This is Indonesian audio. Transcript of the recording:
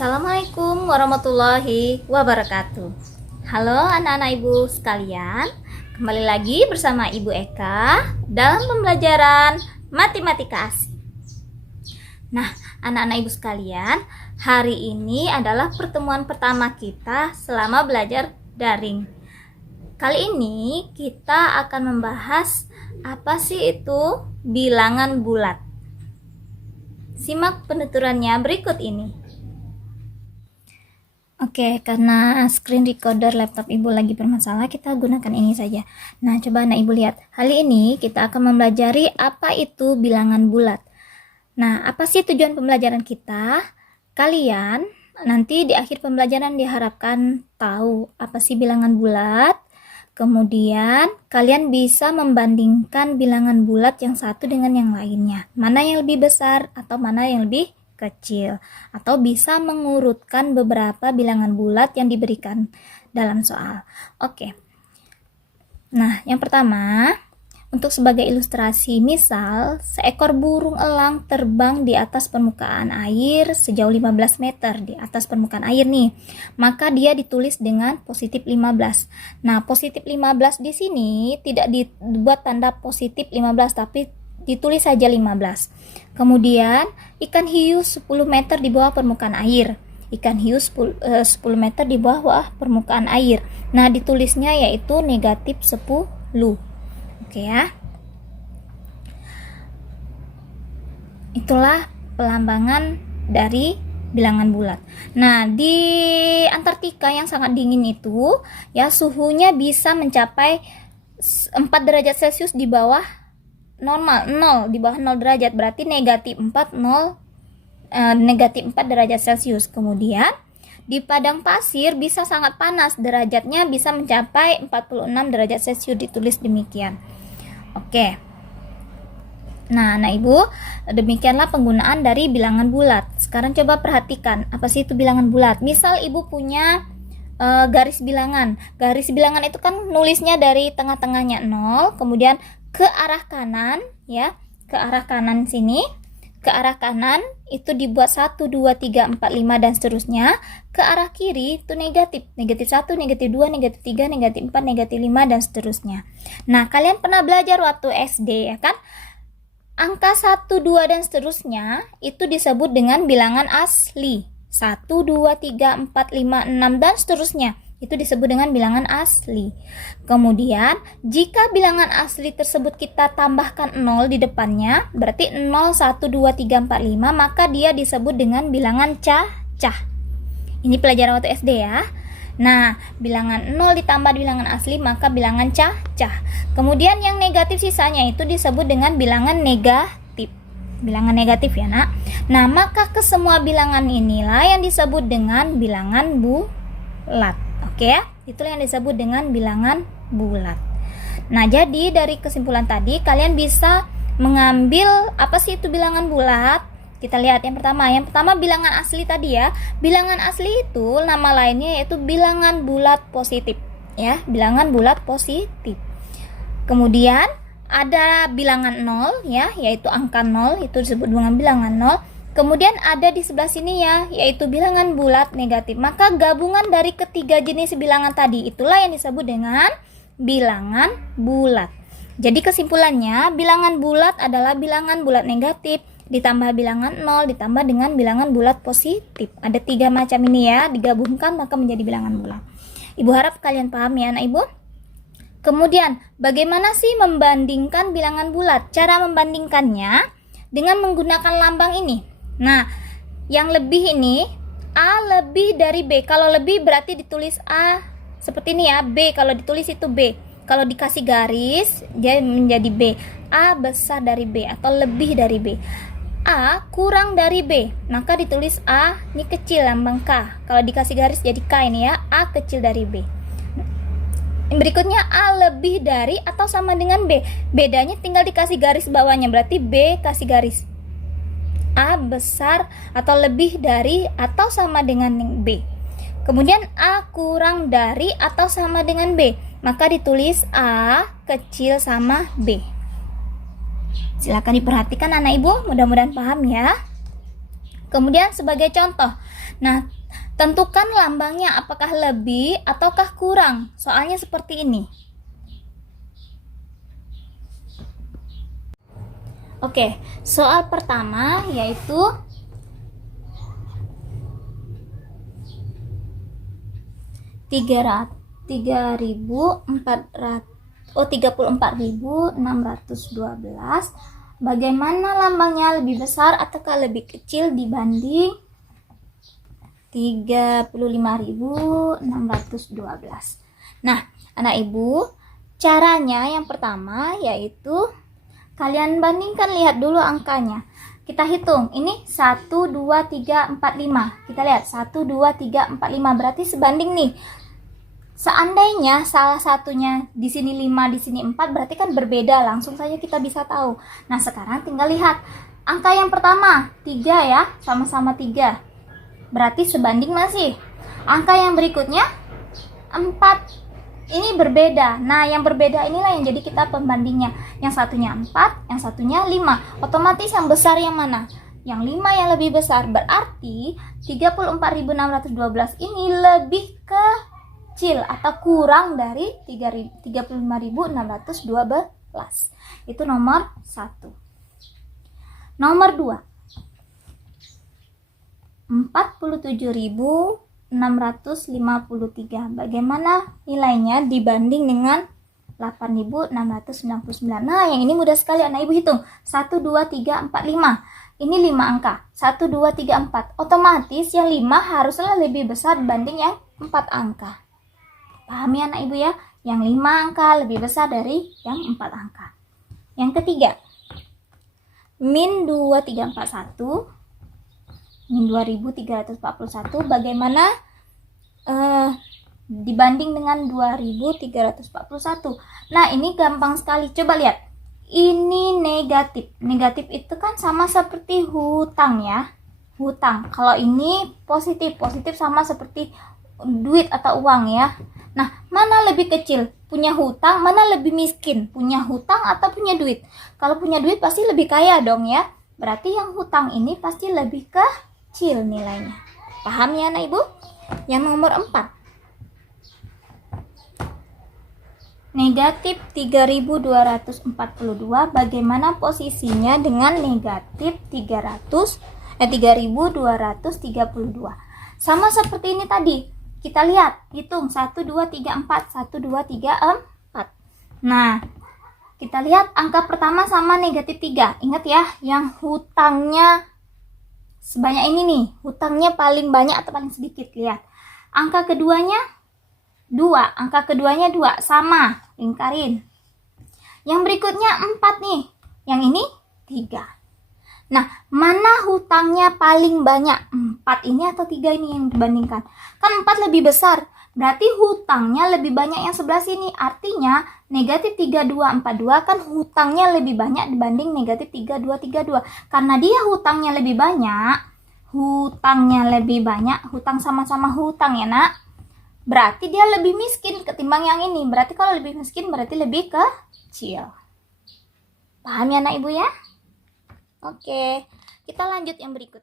Assalamualaikum warahmatullahi wabarakatuh. Halo anak-anak ibu sekalian, kembali lagi bersama Ibu Eka dalam pembelajaran matematika asing. Nah, anak-anak ibu sekalian, hari ini adalah pertemuan pertama kita selama belajar daring. Kali ini kita akan membahas apa sih itu bilangan bulat. Simak penuturannya berikut ini. Oke, karena screen recorder laptop ibu lagi bermasalah, kita gunakan ini saja. Nah, coba anak ibu lihat. Kali ini kita akan mempelajari apa itu bilangan bulat. Nah, apa sih tujuan pembelajaran kita? Kalian nanti di akhir pembelajaran diharapkan tahu apa sih bilangan bulat. Kemudian kalian bisa membandingkan bilangan bulat yang satu dengan yang lainnya. Mana yang lebih besar atau mana yang lebih kecil, atau bisa mengurutkan beberapa bilangan bulat yang diberikan dalam soal. Oke. Nah, yang pertama, untuk sebagai ilustrasi, misal seekor burung elang terbang di atas permukaan air sejauh 15 meter di atas permukaan air nih. Maka dia ditulis dengan positif 15. Nah, positif 15 di sini tidak dibuat tanda positif 15 tapi ditulis saja 15. Kemudian ikan hiu 10 meter di bawah permukaan air. Ikan hiu 10 meter di bawah permukaan air. Nah, ditulisnya yaitu negatif 10. Oke ya. Itulah pelambangan dari bilangan bulat. Nah, di Antartika yang sangat dingin itu ya suhunya bisa mencapai 4 derajat Celcius di bawah normal, 0, di bawah 0 derajat, berarti negatif 4 derajat Celcius. Kemudian di padang pasir bisa sangat panas, derajatnya bisa mencapai 46 derajat Celcius, ditulis demikian. Oke. Nah, anak ibu, demikianlah penggunaan dari bilangan bulat. Sekarang coba perhatikan, apa sih itu bilangan bulat? Misal ibu punya garis bilangan. Garis bilangan itu kan nulisnya dari tengah-tengahnya 0, kemudian ke arah kanan ya, ke arah kanan sini, ke arah kanan itu dibuat 1, 2, 3, 4, 5 dan seterusnya. Ke arah kiri itu negatif, negatif 1, negatif 2, negatif 3, negatif 4, negatif 5 dan seterusnya. Nah, kalian pernah belajar waktu SD ya kan? Angka 1, 2 dan seterusnya itu disebut dengan bilangan asli. 1, 2, 3, 4, 5, 6 dan seterusnya. Itu disebut dengan bilangan asli. Kemudian, jika bilangan asli tersebut kita tambahkan 0 di depannya, berarti 0, 1, 2, 3, 4, 5, maka dia disebut dengan bilangan cacah. Ini pelajaran waktu SD ya. Nah, bilangan 0 ditambah bilangan asli, maka bilangan cacah. Kemudian yang negatif sisanya itu disebut dengan bilangan negatif. Bilangan negatif ya, nak. Nah, maka kesemua bilangan inilah yang disebut dengan bilangan bulat. Oke ya, itulah yang disebut dengan bilangan bulat. Nah, jadi dari kesimpulan tadi kalian bisa mengambil apa sih itu bilangan bulat. Kita lihat yang pertama bilangan asli tadi ya. Bilangan asli itu nama lainnya yaitu bilangan bulat positif ya, bilangan bulat positif. Kemudian ada bilangan 0 ya, yaitu angka 0, itu disebut dengan bilangan 0. Kemudian ada di sebelah sini ya, yaitu bilangan bulat negatif. Maka gabungan dari ketiga jenis bilangan tadi itulah yang disebut dengan bilangan bulat. Jadi kesimpulannya, bilangan bulat adalah bilangan bulat negatif ditambah bilangan 0 ditambah dengan bilangan bulat positif. Ada 3 macam ini ya, digabungkan maka menjadi bilangan bulat. Ibu harap kalian paham ya anak ibu. Kemudian, bagaimana sih membandingkan bilangan bulat? Cara membandingkannya dengan menggunakan lambang ini. Nah, yang lebih ini A lebih dari B. Kalau lebih berarti ditulis A seperti ini ya. B kalau ditulis itu B. Kalau dikasih garis dia menjadi B. A besar dari B atau lebih dari B. A kurang dari B, maka ditulis A ini kecil lambang K. Kalau dikasih garis jadi K ini ya. A kecil dari B. Berikutnya A lebih dari atau sama dengan B. Bedanya tinggal dikasih garis bawahnya, berarti B kasih garis. A besar atau lebih dari atau sama dengan B. Kemudian A kurang dari atau sama dengan B, maka ditulis A kecil sama B. Silakan diperhatikan anak ibu, mudah-mudahan paham ya. Kemudian sebagai contoh, nah tentukan lambangnya apakah lebih ataukah kurang. Soalnya seperti ini. Oke, soal pertama yaitu 34.612. Bagaimana lambangnya lebih besar ataukah lebih kecil dibanding 35.612? Nah, anak ibu, caranya yang pertama yaitu kalian bandingkan, lihat dulu angkanya. Kita hitung, ini 1, 2, 3, 4, 5. Kita lihat, 1, 2, 3, 4, 5. Berarti sebanding nih. Seandainya salah satunya di sini 5, di sini 4, berarti kan berbeda. Langsung saja kita bisa tahu. Nah, sekarang tinggal lihat. Angka yang pertama, 3 ya, sama-sama 3. Berarti sebanding masih. Angka yang berikutnya, 4. Ini berbeda. Nah, yang berbeda inilah yang jadi kita pembandingnya. Yang satunya 4, yang satunya 5. Otomatis yang besar yang mana? Yang 5 yang lebih besar. Berarti 34.612 ini lebih kecil atau kurang dari 35.612. Itu nomor 1. Nomor 2. 47.653. Bagaimana nilainya dibanding dengan 8.699? Nah, yang ini mudah sekali anak ibu hitung. 1, 2, 3, 4, 5. Ini 5 angka. 1, 2, 3, 4. Otomatis yang 5 harusnya lebih besar dibanding yang 4 angka. Paham ya anak ibu ya? Yang 5 angka lebih besar dari yang 4 angka. Yang ketiga, min 2341, min 2341 bagaimana dibanding dengan 2341? Nah, ini gampang sekali. Coba lihat. Ini negatif. Negatif itu kan sama seperti hutang ya. Hutang. Kalau ini positif. Positif sama seperti duit atau uang ya. Nah, mana lebih kecil? Punya hutang, mana lebih miskin? Punya hutang atau punya duit? Kalau punya duit pasti lebih kaya dong ya. Berarti yang hutang ini pasti lebih kecil nilainya. Paham ya anak ibu? Yang nomor 4. Negatif 3.242. Bagaimana posisinya dengan negatif 3.232? Sama seperti ini tadi. Kita lihat, hitung 1, 2, 3, 4, 1, 2, 3, 4. Nah, kita lihat angka pertama sama negatif 3. Ingat ya, yang hutangnya sebanyak ini nih. Hutangnya paling banyak atau paling sedikit. Lihat. Angka keduanya 2. Angka keduanya 2. Sama. Lingkarin. Yang berikutnya 4 nih. Yang ini 3. Nah, mana hutangnya paling banyak? 4 ini atau 3 ini yang dibandingkan? Kan 4 lebih besar. Berarti hutangnya lebih banyak yang sebelah sini. Artinya negatif 3242 kan hutangnya lebih banyak dibanding negatif 3232. Karena dia hutangnya lebih banyak. Hutang sama-sama hutang ya nak. Berarti dia lebih miskin ketimbang yang ini. Berarti kalau lebih miskin berarti lebih kecil. Paham ya anak ibu ya? Oke, kita lanjut yang berikut.